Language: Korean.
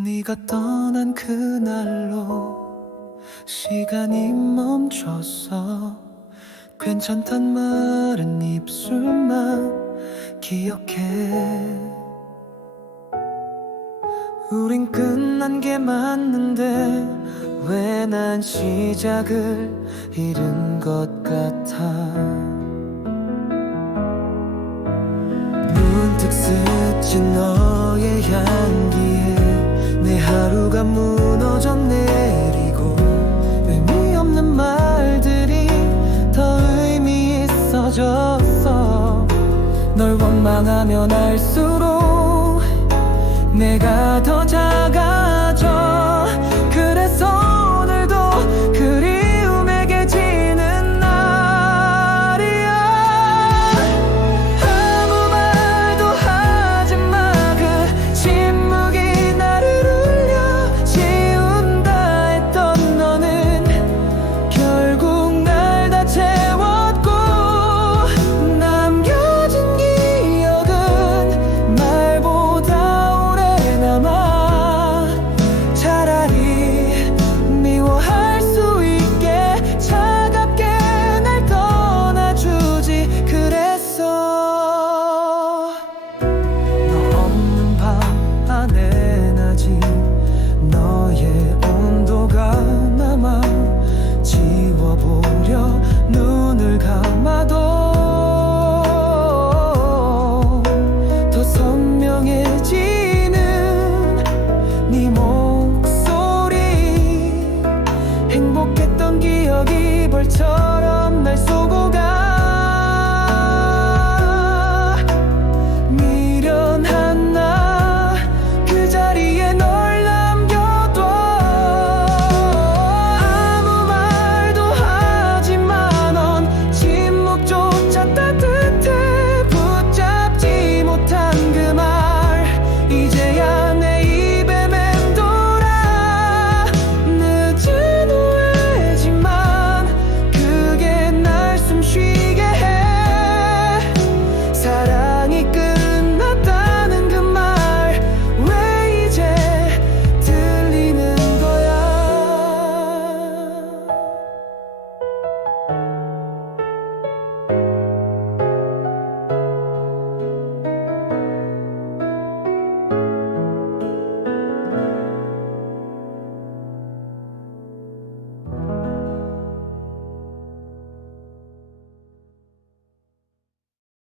네가 떠난 그날로 시간이 멈췄어 괜찮단 말은 입술만 기억해. 우린 끝난 게 맞는데 왜 난 시작을 잃은 것 같아? 문득 스친 너 하루가 무너져 내리고 의미 없는 말들이 더 의미 있어졌어. 널 원망하면 할수록 내가 기억이 벌처럼 날 쏘고 가